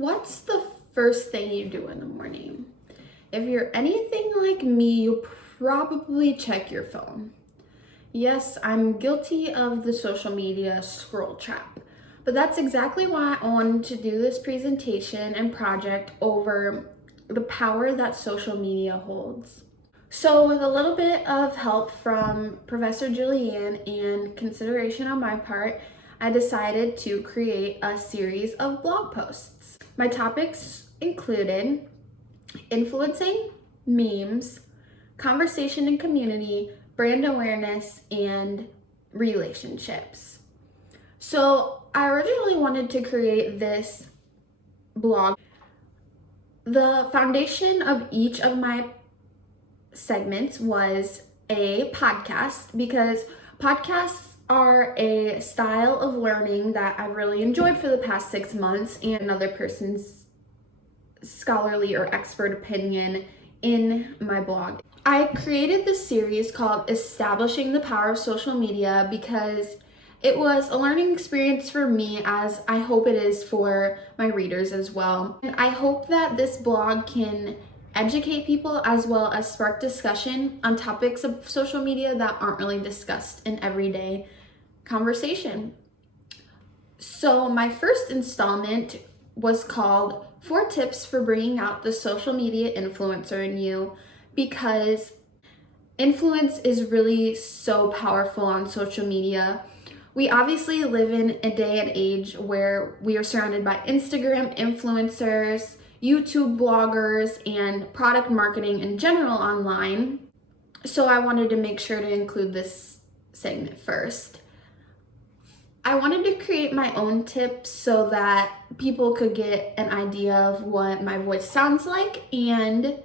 What's the first thing you do in the morning? If you're anything like me, you'll probably check your phone. Yes, I'm guilty of the social media scroll trap, but that's exactly why I wanted to do this presentation and project over the power that social media holds. So, with a little bit of help from Professor Julianne and consideration on my part, I decided to create a series of blog posts. My topics included influencing, memes, conversation and community, brand awareness, and relationships. So, I originally wanted to create this blog. The foundation of each of my segments was a podcast because podcasts are a style of learning that I've really enjoyed for the past 6 months, and another person's scholarly or expert opinion in my blog. I created this series called Establishing the Power of Social Media because it was a learning experience for me, as I hope it is for my readers as well. And I hope that this blog can educate people as well as spark discussion on topics of social media that aren't really discussed in everyday conversation. So my first installment was called 4 Tips for Bringing Out the Social Media Influencer in You, because influence is really so powerful on social media. We obviously live in a day and age where we are surrounded by Instagram influencers, YouTube bloggers, and product marketing in general online. So I wanted to make sure to include this segment first. I wanted to create my own tips so that people could get an idea of what my voice sounds like, and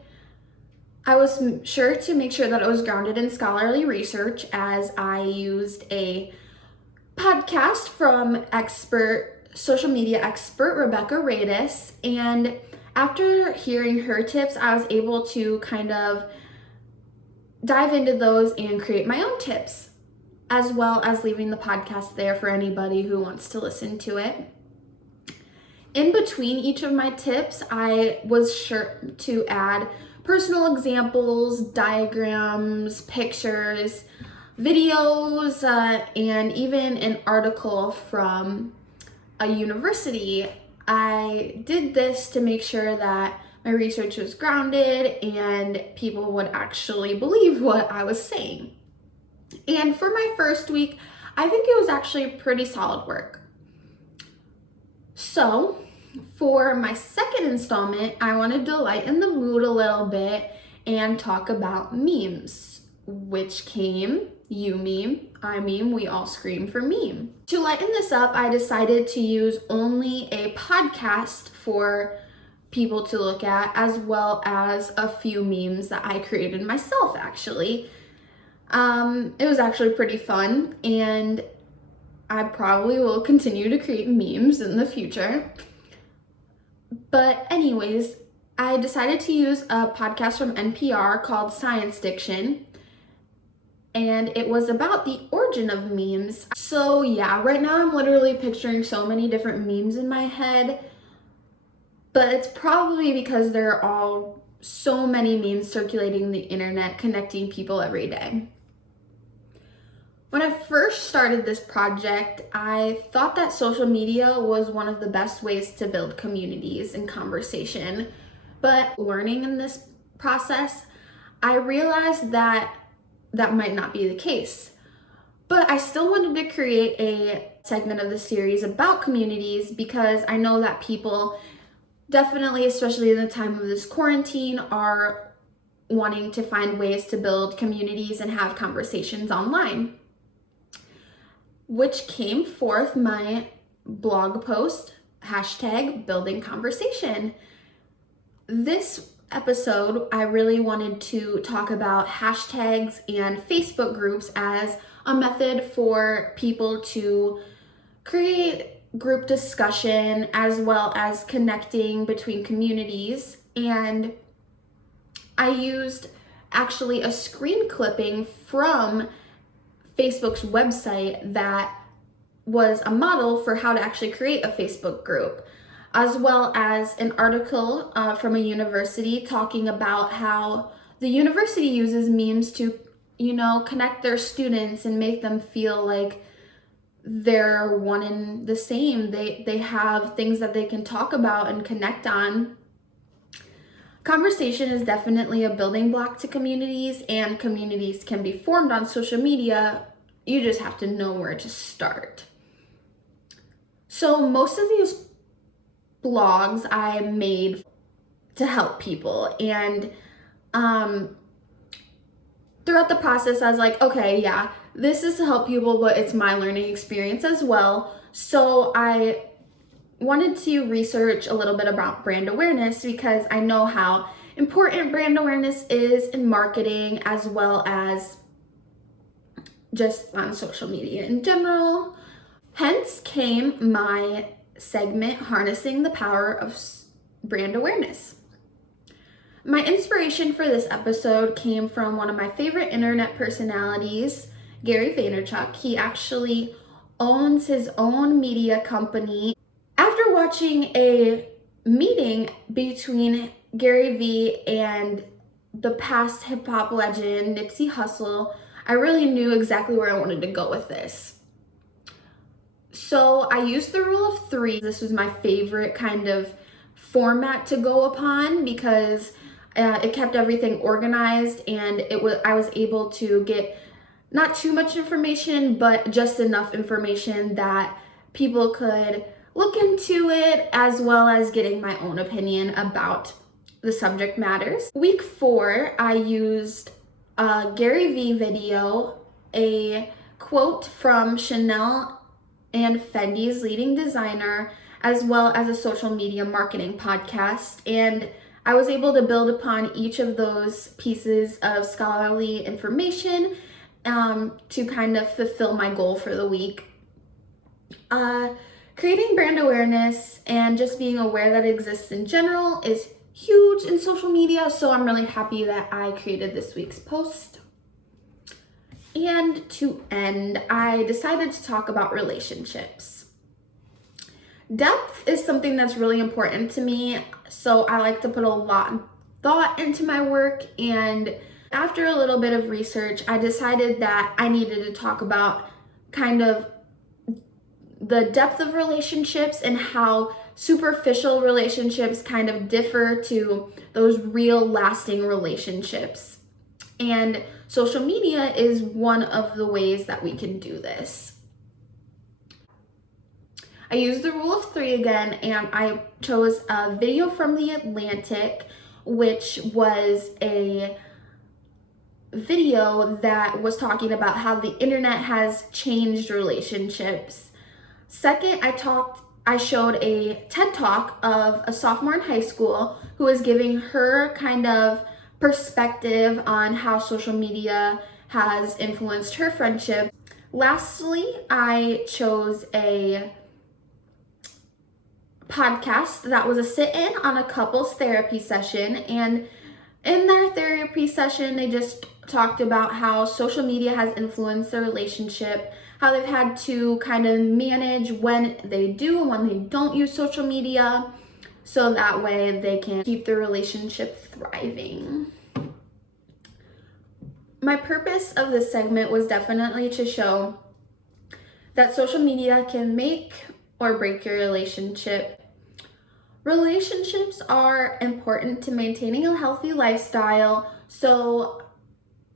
I was sure to make sure that it was grounded in scholarly research, as I used a podcast from social media expert Rebecca Radis, and after hearing her tips, I was able to kind of dive into those and create my own tips, as well as leaving the podcast there for anybody who wants to listen to it. In between each of my tips, I was sure to add personal examples, diagrams, pictures, videos, and even an article from a university. I did this to make sure that my research was grounded and people would actually believe what I was saying. And for my first week, I think it was actually pretty solid work. So, for my second installment, I wanted to lighten the mood a little bit and talk about memes, which came, you meme, I meme, we all scream for meme. To lighten this up, I decided to use only a podcast for people to look at, as well as a few memes that I created myself, actually. It was actually pretty fun, and I probably will continue to create memes in the future. But anyways, I decided to use a podcast from NPR called Science Diction, and it was about the origin of memes. So yeah, right now I'm literally picturing so many different memes in my head, but it's probably because there are all so many memes circulating the internet, connecting people every day. When I first started this project, I thought that social media was one of the best ways to build communities and conversation. But learning in this process, I realized that that might not be the case. But I still wanted to create a segment of the series about communities because I know that people definitely, especially in the time of this quarantine, are wanting to find ways to build communities and have conversations online. Which came forth my blog post, #BuildingConversation. This episode, I really wanted to talk about hashtags and Facebook groups as a method for people to create group discussion as well as connecting between communities. And I used actually a screen clipping from Facebook's website that was a model for how to actually create a Facebook group. as well as an article from a university talking about how the university uses memes to, connect their students and make them feel like they're one and the same. They have things that they can talk about and connect on. Conversation is definitely a building block to communities, and communities can be formed on social media. You just have to know where to start. So most of these blogs I made to help people, and throughout the process I was like, okay, yeah, this is to help people, but it's my learning experience as well. So I wanted to research a little bit about brand awareness, because I know how important brand awareness is in marketing as well as just on social media in general. Hence came my segment, Harnessing the Power of Brand Awareness. My inspiration for this episode came from one of my favorite internet personalities, Gary Vaynerchuk. He actually owns his own media company. After watching a meeting between Gary Vee and the past hip hop legend Nipsey Hussle, I really knew exactly where I wanted to go with this. So I used the rule of three. This was my favorite kind of format to go upon, because it kept everything organized, and I was able to get not too much information, but just enough information that people could look into it, as well as getting my own opinion about the subject matters. Week 4, I used a Gary Vee video, a quote from Chanel and Fendi's leading designer, as well as a social media marketing podcast. And I was able to build upon each of those pieces of scholarly information to kind of fulfill my goal for the week. Creating brand awareness and just being aware that it exists in general is huge in social media, so I'm really happy that I created this week's post. And to end, I decided to talk about relationships. Depth is something that's really important to me, so I like to put a lot of thought into my work, and after a little bit of research, I decided that I needed to talk about kind of the depth of relationships and how superficial relationships kind of differ to those real lasting relationships. And social media is one of the ways that we can do this. I used the rule of 3 again, and I chose a video from The Atlantic, which was a video that was talking about how the internet has changed relationships. Second, I showed a TED Talk of a sophomore in high school who was giving her kind of perspective on how social media has influenced her friendship. Lastly, I chose a podcast that was a sit-in on a couples therapy session, and in their therapy session, they just talked about how social media has influenced their relationship, how they've had to kind of manage when they do and when they don't use social media, so that way they can keep their relationship thriving. My purpose of this segment was definitely to show that social media can make or break your relationship. Relationships are important to maintaining a healthy lifestyle, so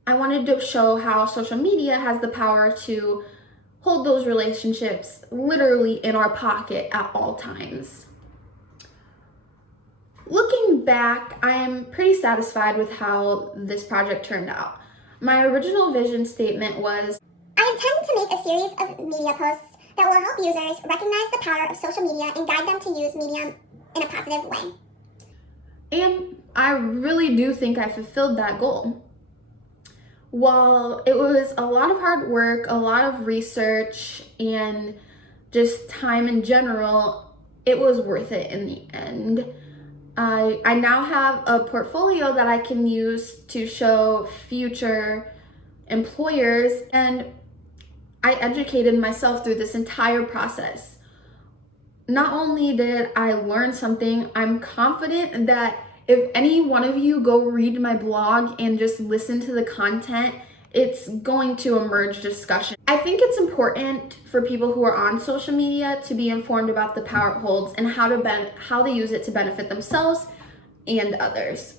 I wanted to show how social media has the power to hold those relationships literally in our pocket at all times. Looking back, I am pretty satisfied with how this project turned out. My original vision statement was, I intend to make a series of media posts that will help users recognize the power of social media and guide them to use media in a positive way. and I really do think I fulfilled that goal. While it was a lot of hard work, a lot of research, and just time in general, it was worth it in the end. I now have a portfolio that I can use to show future employers, and I educated myself through this entire process. not only did I learn something, I'm confident that if any one of you go read my blog and just listen to the content, it's going to emerge discussion. I think it's important for people who are on social media to be informed about the power it holds and how to use it to benefit themselves and others.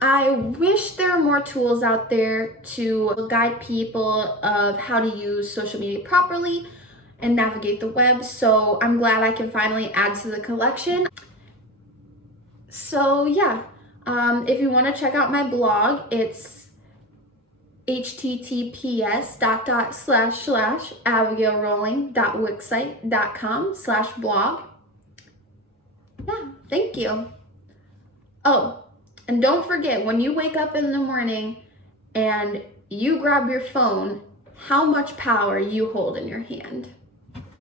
I wish there were more tools out there to guide people of how to use social media properly and navigate the web, so I'm glad I can finally add to the collection. So yeah, if you want to check out my blog, it's https://abigailrowling.wixsite.com/blog. Yeah, thank you. Oh, and don't forget, when you wake up in the morning and you grab your phone, how much power you hold in your hand.